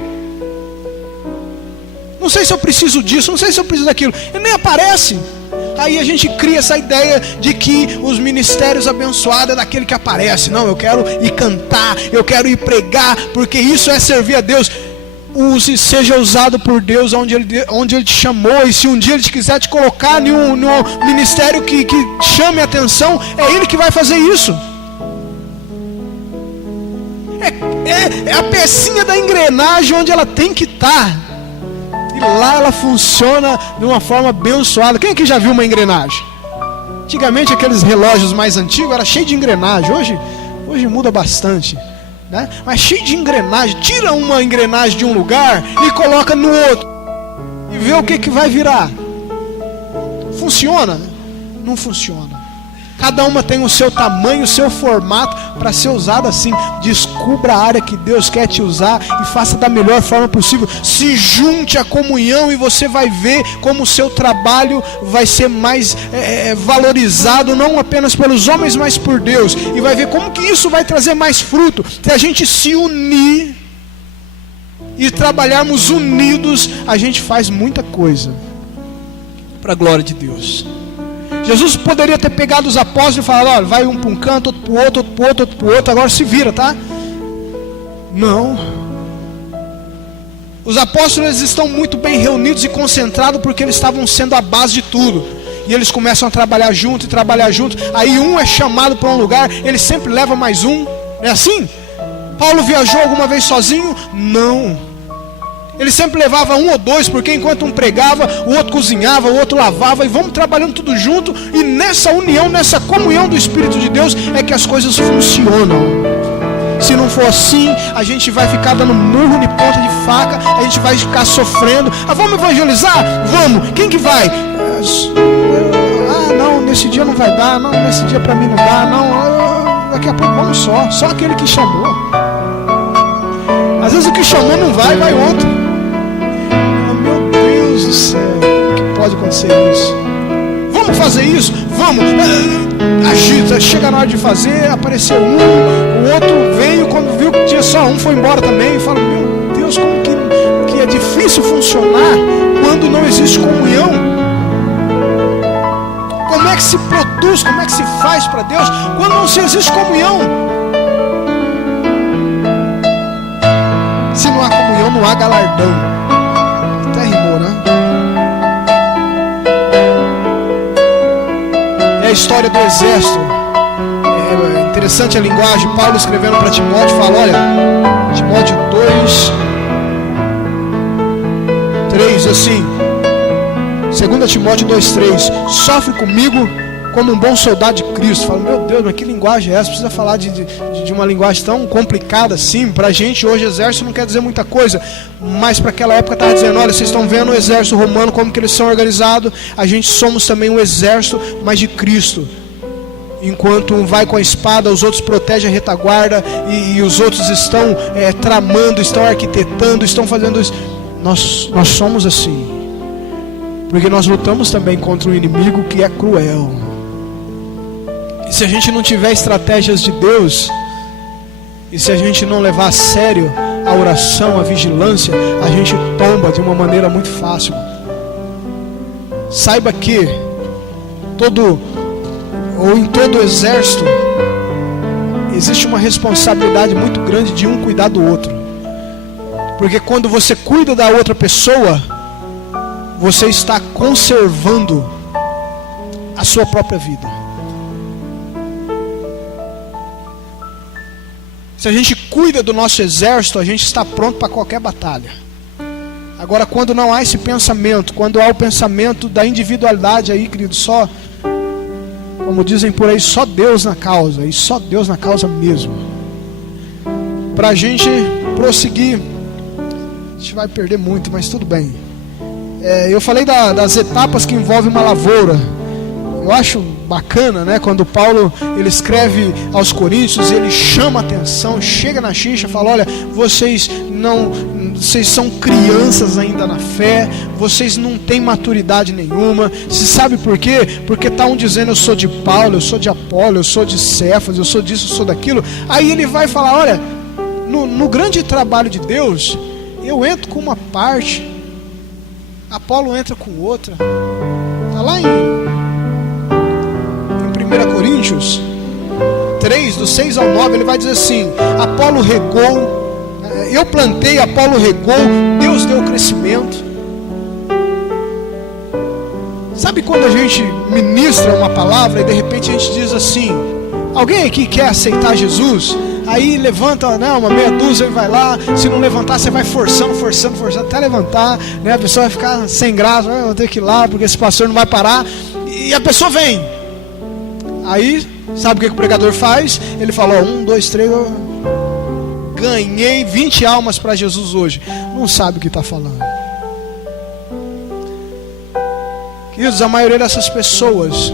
Não sei se eu preciso disso, não sei se eu preciso daquilo. Ele nem aparece. Aí a gente cria essa ideia de que os ministérios abençoados é daquele que aparece. Não, eu quero ir cantar, eu quero ir pregar, porque isso é servir a Deus. Seja usado por Deus onde Ele te chamou. E se um dia Ele quiser te colocar em um ministério que chame a atenção, é Ele que vai fazer isso. É a pecinha da engrenagem onde ela tem que estar. E lá ela funciona de uma forma abençoada. Quem aqui já viu uma engrenagem? Antigamente aqueles relógios mais antigos era cheio de engrenagem. Hoje muda bastante, né? Mas cheio de engrenagem. Tira uma engrenagem de um lugar e coloca no outro, e vê o que vai virar. Funciona? Não funciona. Cada uma tem o seu tamanho, o seu formato para ser usada assim. Descubra a área que Deus quer te usar e faça da melhor forma possível. Se junte à comunhão e você vai ver como o seu trabalho vai ser mais valorizado, não apenas pelos homens, mas por Deus. E vai ver como que isso vai trazer mais fruto. Se a gente se unir e trabalharmos unidos, a gente faz muita coisa para a glória de Deus. Jesus poderia ter pegado os apóstolos e falado: olha, vai um para um canto, outro para o outro, outro para o outro, outro para o outro, agora se vira, tá? Não. Os apóstolos, eles estão muito bem reunidos e concentrados, porque eles estavam sendo a base de tudo. E eles começam a trabalhar junto e trabalhar junto. Aí um é chamado para um lugar, ele sempre leva mais um. Não é assim? Paulo viajou alguma vez sozinho? Não. Ele sempre levava um ou dois, porque enquanto um pregava, o outro cozinhava, o outro lavava, e vamos trabalhando tudo junto. E nessa união, nessa comunhão do Espírito de Deus, é que as coisas funcionam. Se não for assim, a gente vai ficar dando murro de ponta de faca, a gente vai ficar sofrendo. Ah, vamos evangelizar? Vamos. Quem que vai? Ah, não, nesse dia não vai dar. Não, nesse dia para mim não dá. Não, daqui a pouco vamos só aquele que chamou. Às vezes o que chamou não vai, vai outro. Meu Deus do céu, que pode acontecer isso? Vamos fazer isso? Vamos. Agita, chega na hora de fazer, apareceu um, o outro veio, quando viu que tinha só um, foi embora também. E fala: meu Deus, como que é difícil funcionar quando não existe comunhão. Como é que se produz, como é que se faz para Deus quando não se existe comunhão? Se não há comunhão, não há galardão. Até rimou, né? É a história do exército. É interessante a linguagem. Paulo escrevendo para Timóteo, fala: olha, Timóteo 2:3, assim, 2 Timóteo 2:3, sofre comigo como um bom soldado de Cristo. Fala: meu Deus, mas que linguagem é essa? Precisa falar de uma linguagem tão complicada assim. Pra gente hoje exército não quer dizer muita coisa, mas para aquela época estava dizendo: olha, vocês estão vendo o exército romano, como que eles são organizados? A gente somos também um exército, mas de Cristo. Enquanto um vai com a espada, os outros protegem a retaguarda, e os outros estão tramando, estão arquitetando, estão fazendo isso. Nós somos assim, porque nós lutamos também contra um inimigo que é cruel. E se a gente não tiver estratégias de Deus, E se a gente não levar a sério a oração, a vigilância, a gente tomba de uma maneira muito fácil. Saiba que em todo exército existe uma responsabilidade muito grande de um cuidar do outro. Porque quando você cuida da outra pessoa, você está conservando a sua própria vida. Se a gente cuida do nosso exército, a gente está pronto para qualquer batalha. Agora, quando não há esse pensamento, quando há o pensamento da individualidade aí, querido, só, como dizem por aí, só Deus na causa, e só Deus na causa mesmo. Para a gente prosseguir, a gente vai perder muito, mas tudo bem. Eu falei das etapas que envolvem uma lavoura. Eu acho bacana, né? Quando Paulo ele escreve aos Coríntios, ele chama a atenção, chega na xixa, fala: olha, vocês são crianças ainda na fé, vocês não têm maturidade nenhuma. Você sabe por quê? Porque está um dizendo: eu sou de Paulo, eu sou de Apolo, eu sou de Cefas, eu sou disso, eu sou daquilo. Aí ele vai falar: olha, no grande trabalho de Deus, eu entro com uma parte, Apolo entra com outra. Está lá em 1 Coríntios 3, do 6 ao 9, ele vai dizer assim: Apolo regou, eu plantei, Apolo regou, Deus deu crescimento. Sabe quando a gente ministra uma palavra e de repente a gente diz assim: alguém aqui quer aceitar Jesus? Aí levanta, né, uma meia dúzia e vai lá. Se não levantar, você vai forçando até levantar, né? A pessoa vai ficar sem graça: vou ter que ir lá porque esse pastor não vai parar. E a pessoa vem. Aí, sabe o que o pregador faz? Ele fala: 1, 2, 3, eu ganhei 20 almas para Jesus hoje. Não sabe o que está falando. Queridos, a maioria dessas pessoas,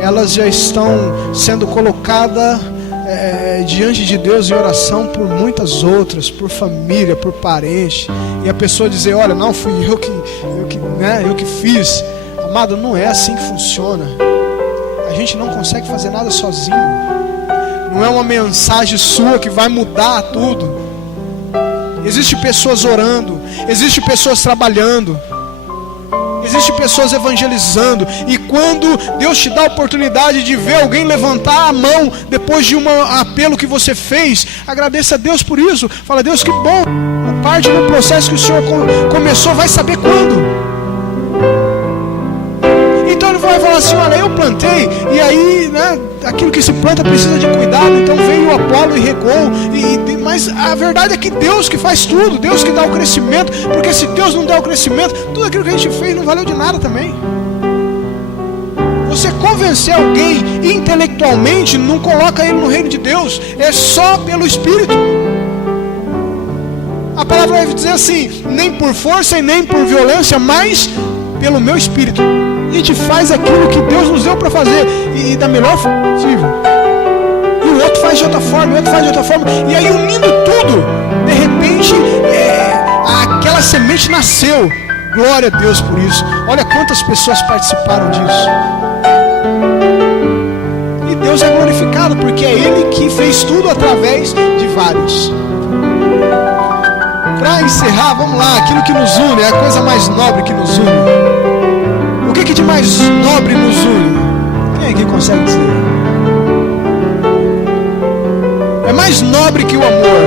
elas já estão sendo colocadas diante de Deus em oração por muitas outras, por família, por parente. E a pessoa dizer: olha, não fui eu que fiz. Amado, não é assim que funciona. A gente não consegue fazer nada sozinho. Não é uma mensagem sua que vai mudar tudo. Existem pessoas orando, existem pessoas trabalhando, existem pessoas evangelizando. E quando Deus te dá a oportunidade de ver alguém levantar a mão depois de um apelo que você fez, agradeça a Deus por isso. Fala: Deus, que bom, parte do processo que o Senhor começou, vai saber quando. Então ele vai falar assim: olha, eu plantei, e aí, né, aquilo que se planta precisa de cuidado. Então veio o Apolo e regou, mas a verdade é que Deus que faz tudo, Deus que dá o crescimento. Porque se Deus não der o crescimento, tudo aquilo que a gente fez não valeu de nada também. Você convencer alguém intelectualmente não coloca ele no reino de Deus, é só pelo Espírito. A palavra vai dizer assim: nem por força e nem por violência, mas pelo meu Espírito. A gente faz aquilo que Deus nos deu para fazer, e da melhor forma possível. E o outro faz de outra forma, e o outro faz de outra forma. E aí, unindo tudo, de repente, aquela semente nasceu. Glória a Deus por isso. Olha quantas pessoas participaram disso. E Deus é glorificado, porque é Ele que fez tudo através de vários. Para encerrar, vamos lá. Aquilo que nos une, é a coisa mais nobre que nos une. O que de mais nobre nos une? Quem aqui consegue dizer? É mais nobre que o amor.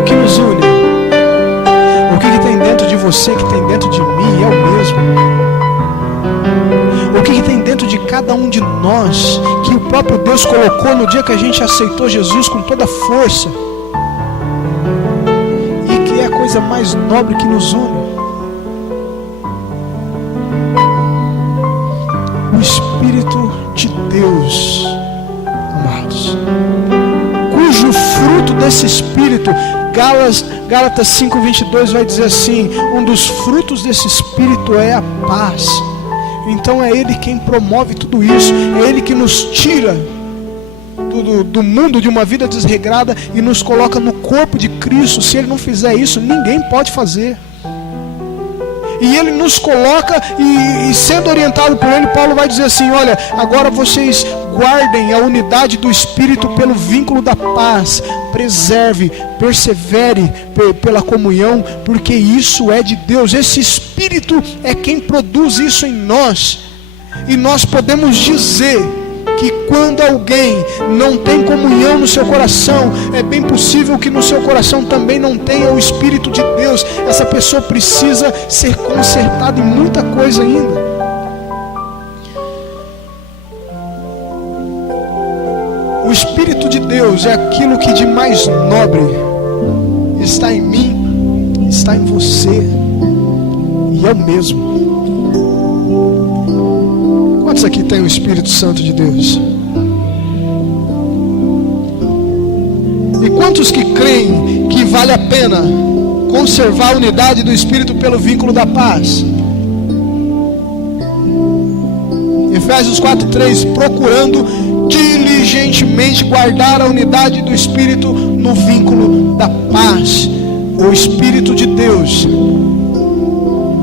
O que nos une? O que tem dentro de você, que tem dentro de mim, é o mesmo. O que tem dentro de cada um de nós, que o próprio Deus colocou no dia que a gente aceitou Jesus com toda a força, e que é a coisa mais nobre que nos une. O Espírito de Deus, amados, cujo fruto desse Espírito, Gálatas 5:22 vai dizer assim: um dos frutos desse Espírito é a paz. Então é Ele quem promove tudo isso, é Ele que nos tira do mundo de uma vida desregrada e nos coloca no corpo de Cristo. Se Ele não fizer isso, ninguém pode fazer. E ele nos coloca, e sendo orientado por ele, Paulo vai dizer assim: olha, agora vocês guardem a unidade do Espírito pelo vínculo da paz, preserve, persevere pela comunhão, porque isso é de Deus. Esse Espírito é quem produz isso em nós. E nós podemos dizer que quando alguém não tem comunhão no seu coração, é bem possível que no seu coração também não tenha o Espírito de Deus. Essa pessoa precisa ser consertada em muita coisa ainda. O Espírito de Deus é aquilo que de mais nobre está em mim, está em você, e é o mesmo. Quantos aqui tem o Espírito Santo de Deus? E quantos que creem que vale a pena conservar a unidade do Espírito pelo vínculo da paz? Efésios 4:3, procurando diligentemente guardar a unidade do Espírito no vínculo da paz. O Espírito de Deus,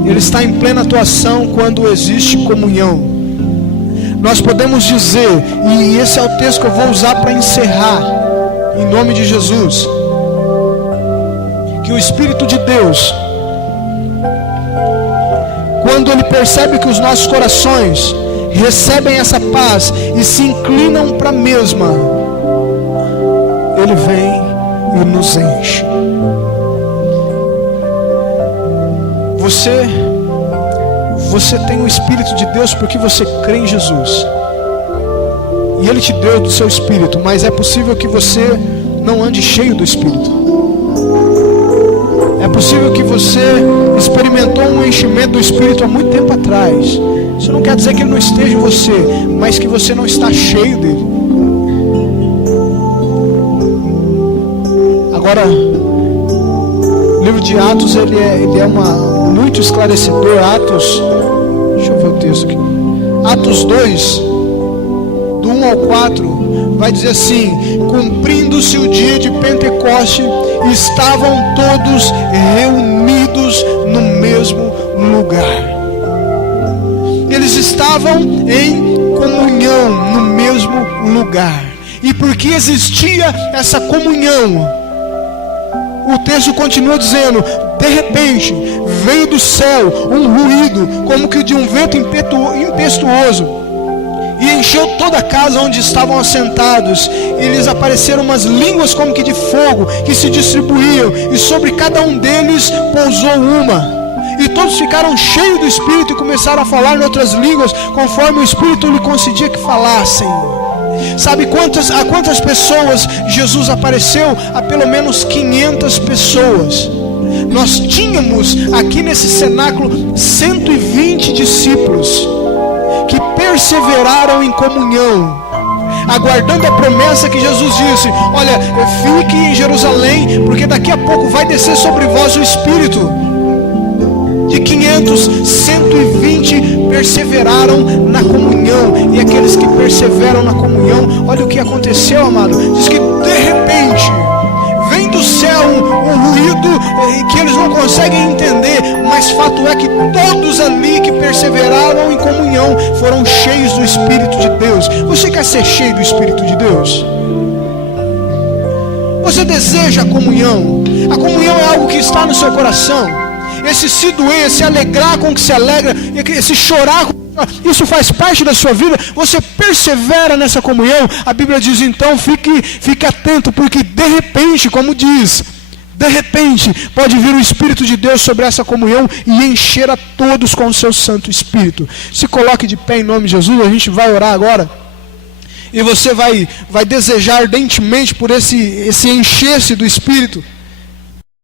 ele está em plena atuação quando existe comunhão. Nós podemos dizer, e esse é o texto que eu vou usar para encerrar, em nome de Jesus, que o Espírito de Deus, quando ele percebe que os nossos corações recebem essa paz e se inclinam para a mesma, ele vem e nos enche. Você tem o Espírito de Deus porque você crê em Jesus, e Ele te deu do seu Espírito, mas é possível que você não ande cheio do Espírito. É possível que você experimentou um enchimento do Espírito há muito tempo atrás. Isso não quer dizer que Ele não esteja em você, mas que você não está cheio dele. Agora, o livro de Atos ele é muito esclarecedor. Deixa eu ver o texto aqui. Atos 2, do 1 ao 4, vai dizer assim: cumprindo-se o dia de Pentecoste, estavam todos reunidos no mesmo lugar. Eles estavam em comunhão no mesmo lugar. E porque existia essa comunhão, o texto continua dizendo: de repente veio do céu um ruído como que de um vento impetuoso, e encheu toda a casa onde estavam assentados. E lhes apareceram umas línguas como que de fogo, que se distribuíam, e sobre cada um deles pousou uma. E todos ficaram cheios do Espírito e começaram a falar em outras línguas, conforme o Espírito lhe concedia que falassem. Sabe a quantas pessoas Jesus apareceu? A pelo menos 500 pessoas. Nós tínhamos aqui nesse cenáculo 120 discípulos que perseveraram em comunhão, aguardando a promessa que Jesus disse: olha, fique em Jerusalém, porque daqui a pouco vai descer sobre vós o Espírito. De 500, 120 perseveraram na comunhão. E aqueles que perseveram na comunhão, olha o que aconteceu, amado. Diz que de repente vem do céu um ruído que eles não conseguem entender, mas fato é que todos ali que perseveraram em comunhão foram cheios do Espírito de Deus. Você quer ser cheio do Espírito de Deus? Você deseja a comunhão? A comunhão é algo que está no seu coração. Esse se doer, esse alegrar com o que se alegra, esse chorar com... isso faz parte da sua vida. Você persevera nessa comunhão. A Bíblia diz então: fique atento, porque de repente, como diz, de repente pode vir o Espírito de Deus sobre essa comunhão e encher a todos com o seu Santo Espírito. Se coloque de pé em nome de Jesus. A gente vai orar agora, e você vai desejar ardentemente por esse encher-se do Espírito.